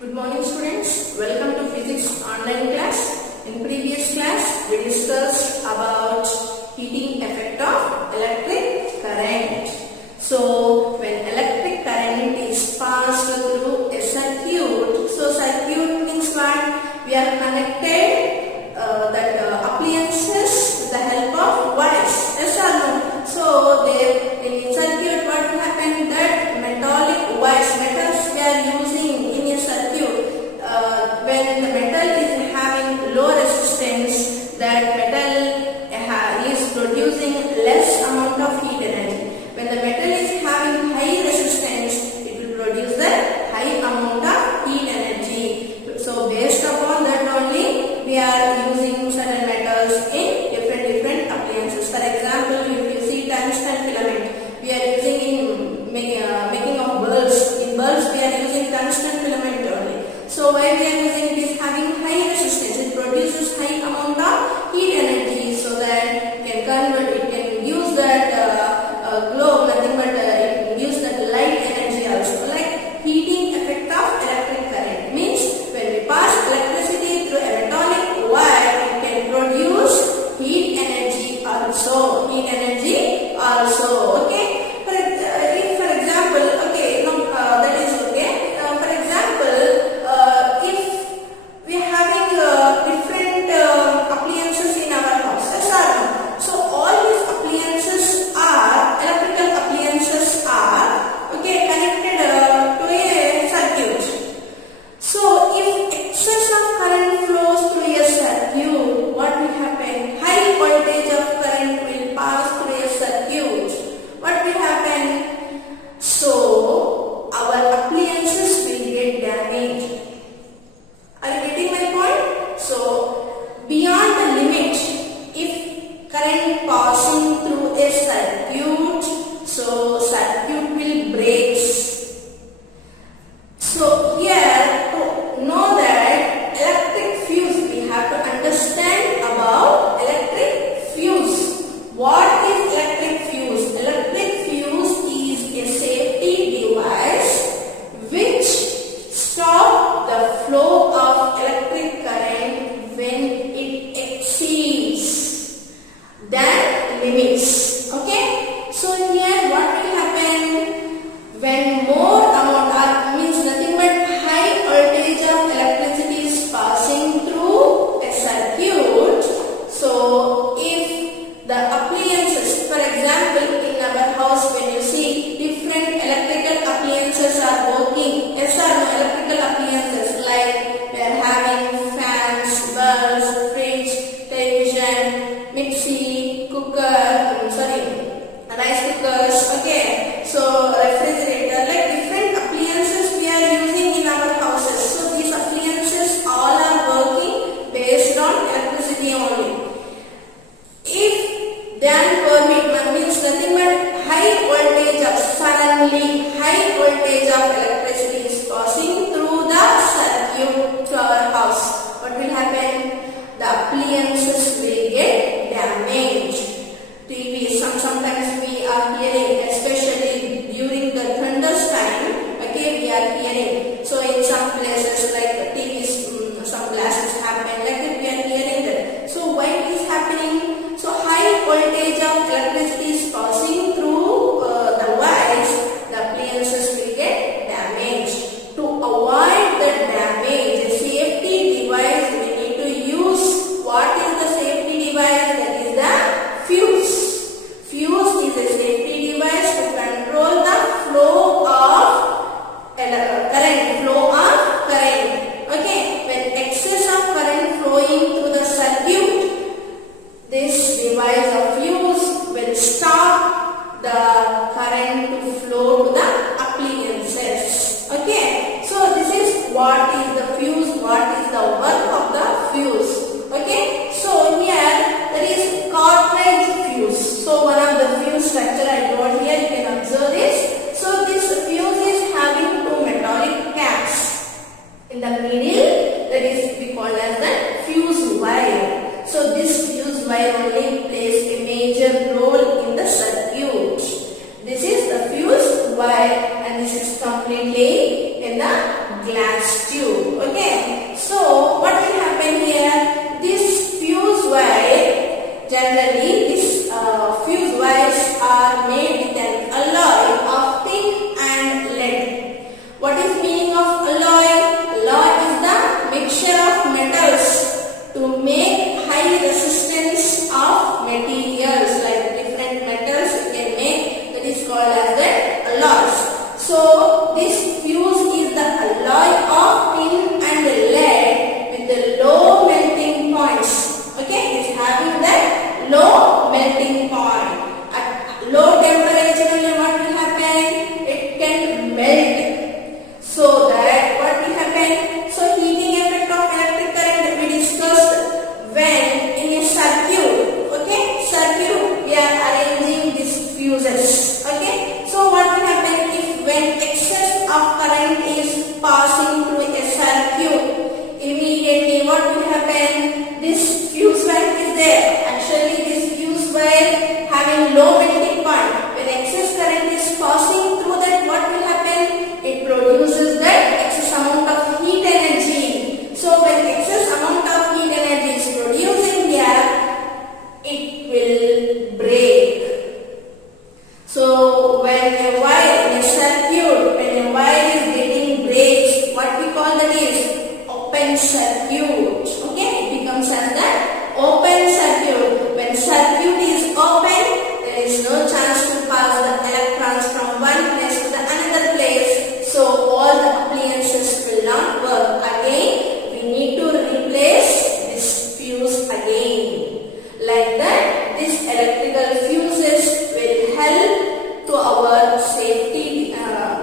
Good morning students, welcome to physics online class. In previous class we discussed about heating effect of electric current. So when electric current is passed through a circuit, so circuit means what? We are connected appliances with the help of wires. Yes or no? So there in circuit what will happen? That metallic wires, metals we are using in a circuit. When the metal is having low resistance, that metal is producing less amount of heat energy. When the metal is having high resistance, it will produce the high amount of heat energy. So based upon that only we are using certain metals in different appliances. For example, if you see tungsten filament, we are using in making of bulbs. In bulbs we are using tungsten filament only. So why we are using it is having high resistance. It produces high amount of heat energy, so that it can convert, it can use that globe, nothing but it can use that light energy also. Like heating effect of electric current means when we pass electricity through a metallic wire, it can produce heat energy also. Okay. For example, okay, no, that is okay. For example, if we are having different appliances in our house, so all these appliances are electrical appliances are connected to a circuit. So if excess of current flows through a circuit, what will happen? High voltage of current will pass through a circuit. What will happen? So our appliances will get damaged. Are you getting my point? So beyond the limit, if current passing through a circuit, so circuit will break. So here to know that electric fuse, we have to understand about electric fuse. What is electric fuse? Electric fuse is a safety device which stops the flow of electric current when it exceeds that limits. Okay? So here what will happen? When more amount means nothing but high voltage of electricity is passing through a circuit. So if the appliances, for example, in our house when you see different electrical appliances are working, electrical appliances like we are having fans, bulbs, fridge, television, mixie, rice cookers, okay, so refrigerator, like different appliances we are using in our houses. So these appliances all are working based on electricity only. If then permit means nothing but high voltage of suddenly high voltage of electricity is passing through the circuit to our house, what will happen? The appliances will get damaged. TV, sometimes we are hearing, especially during the thunders time, we are hearing. So in some places like TVs, some blasts happen, like that we are hearing that. So why it is happening? So high voltage of electricity is passing through the wires, the appliances will get damaged. To avoid the damage, a safety device we need to use. What is the safety device? That is the fuse. Fuse is a safety device to control the flow of current. Okay, when excess of current flowing through the circuit, this device of fuse will stop the current to flow to the appliances. Okay, so this is what is the fuse, what is the work of the fuse. Okay, so here there is cartridge fuse. So one of the fuse structure I wrote here, you can observe this. So this fuse is having two metallic caps. In the middle, that is we call as the fuse wire. So this fuse wire only plays a major role in the circuit. This is the fuse wire and this is completely in the glass tube. What is meaning of alloy? Alloy is the mixture of metals to make high resistance of materials, like different metals you can make, that is called as the alloys. So this fuse is the alloy of tin and lead with the low melting points. Okay, it's having that low melting point. At low temperature only what will happen? It can melt. So that what will happen? So heating effect of electric current we discussed when in a circuit. Okay, circuit we are arranging these fuses. Okay, so what will happen if when excess of current is passing through a circuit, immediately what will happen? This fuse wire is there. Actually this fuse wire having low melting point. When excess current is passing through that, what will happen? It produces that excess amount of heat energy. So when excess amount of heat energy is producing here, it will break. So when a wire in a circuit, when a wire is getting breaks, what we call that is open circuit. Okay, it becomes as the open circuit. When circuit is open, there is no chance to pass the electrons from one place to the another place. So all the appliances will not work. Again, we need to replace this fuse again. Like that, these electrical fuses will help to our safety.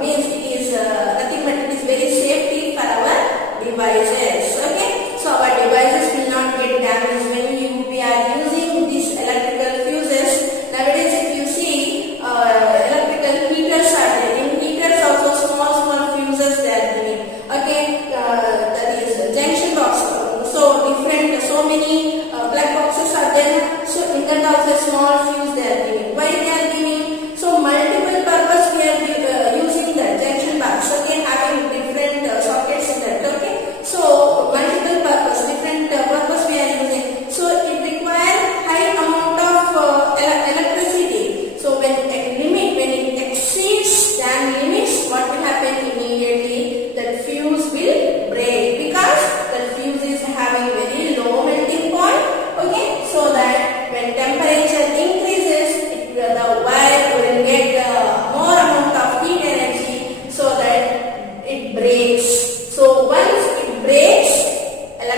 Means it is nothing but it is very safety for our devices. Okay, so our devices will not get damaged when we are using these electrical fuses. Nowadays, if you see electrical heaters are there. In heaters also small fuses they are giving. Okay, that is junction box. So many plug boxes are there. So in that also small fuse they are giving. Why they are giving? So multiple purpose we are using that junction box. Okay, having different sockets in that. Okay, so multiple purpose, different purpose we are using. So it requires high amount of electricity. So when it exceeds dam limits, what will happen immediately? That fuse will break because the fuse is having very low melting point. Okay, so that when temperature increases, the wire will get more amount of heat energy, so that it breaks. So once it breaks, the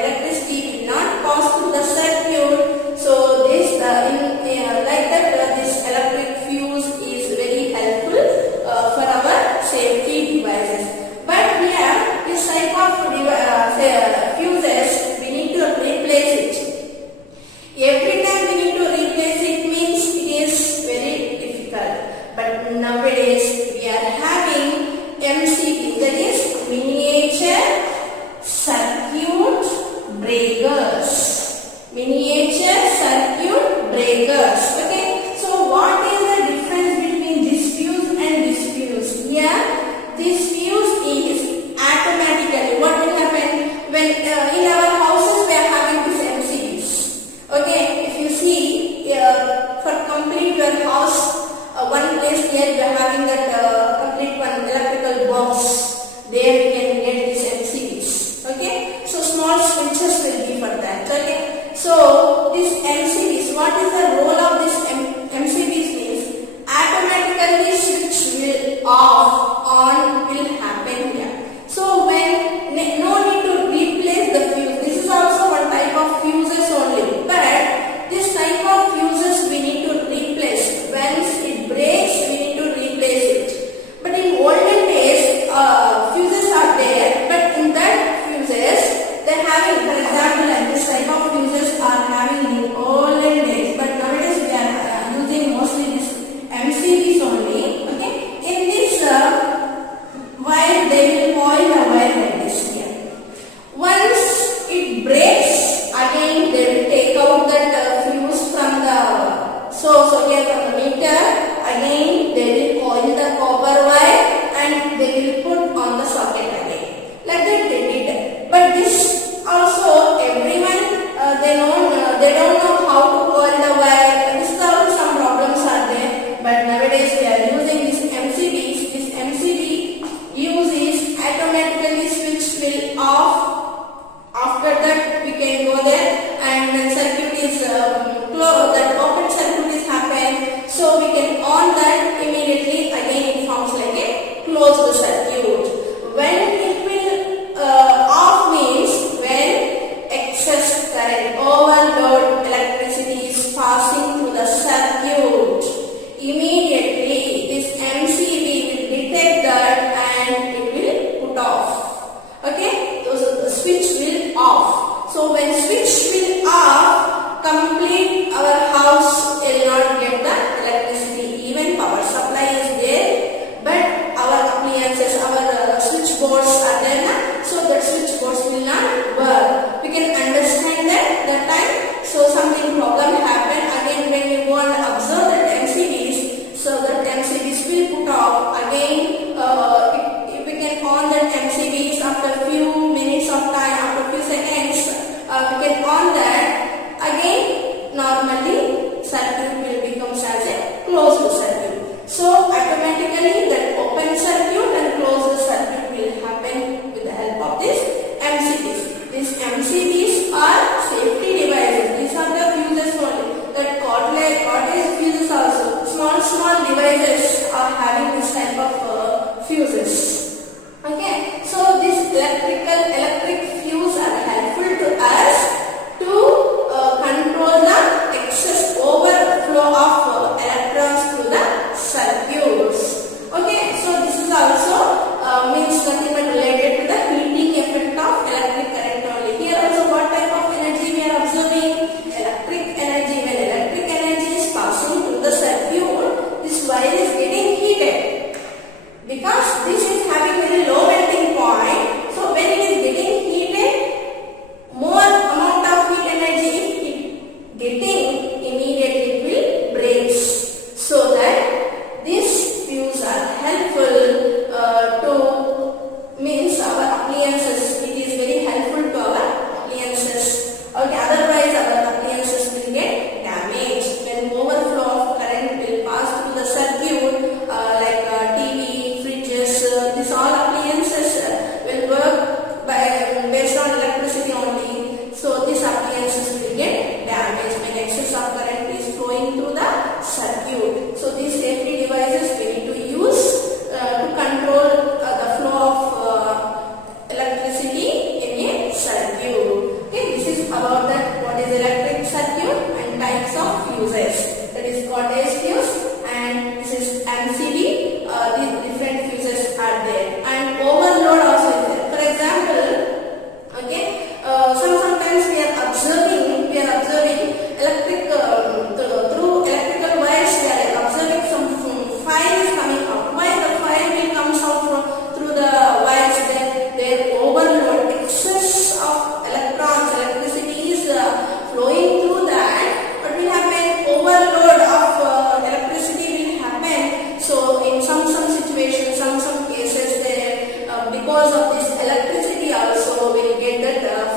electricity will not pass through the circuit. So this like that this electric fuse is very helpful for our safety devices. But here this type of fuses we need to replace it. Every time we need to replace it means it is very difficult. But nowadays we are having MCB, that close the circuit. When it will off means when excess current, overload electricity is passing through the circuit. Immediately this MCB will detect that and it will put off. Okay, so the switch will off. So when switch will off, complete our house will not get the electricity. Even power supply is there, but our appliances, our switchboards are there now, so that switchboards will not work. We can understand that time. So something problem happen again when you go and observe that MCBs, so that MCBs will put off again. If we can on that MCBs after few minutes of time, after few seconds, we can on that again. Normally circuit will become as a closed circuit. So automatically that open circuit and closed circuit will happen with the help of this MCBs. These MCBs are safety devices. These are the fuses only. That cordless fuses also. Small devices are having this type of fuses. Okay. So these electric fuse are helpful to us to control the excess overflow of electrons through the circuits. Okay, so this is also means nothing but related to the heating effect of electric current only. Here also what type of energy we are observing? Electric energy. When electric energy is passing through the circuit, this wire is getting heated. Because this is having very low melting point, so when it is getting heated, more amount of heat energy it getting, immediately it will breaks. So that these fuse are helpful to means our appliances. It is very helpful to our appliances. Okay, otherwise our appliances will get damaged when overflow of current will pass through the circuit, like TV, fridges. These all appliances will work based on electricity only. So these appliances will get damaged when excess of current is flowing through the circuit. So these safety devices we need to use to control the flow of electricity in a circuit. Okay, this is about that what is electric circuit and types of fuses. That is cordless fuse and this is MCB. These different fuses are there, and overload also is there. For example, okay, sometimes we are observing electric through electrical wires. We are observing some fire is coming out. Why the fire will comes out through the wires? Then their overload, excess of electricity is flowing through that. What will happen? Overload of electricity will happen. So in some situations, some cases, there because of this electricity also will get that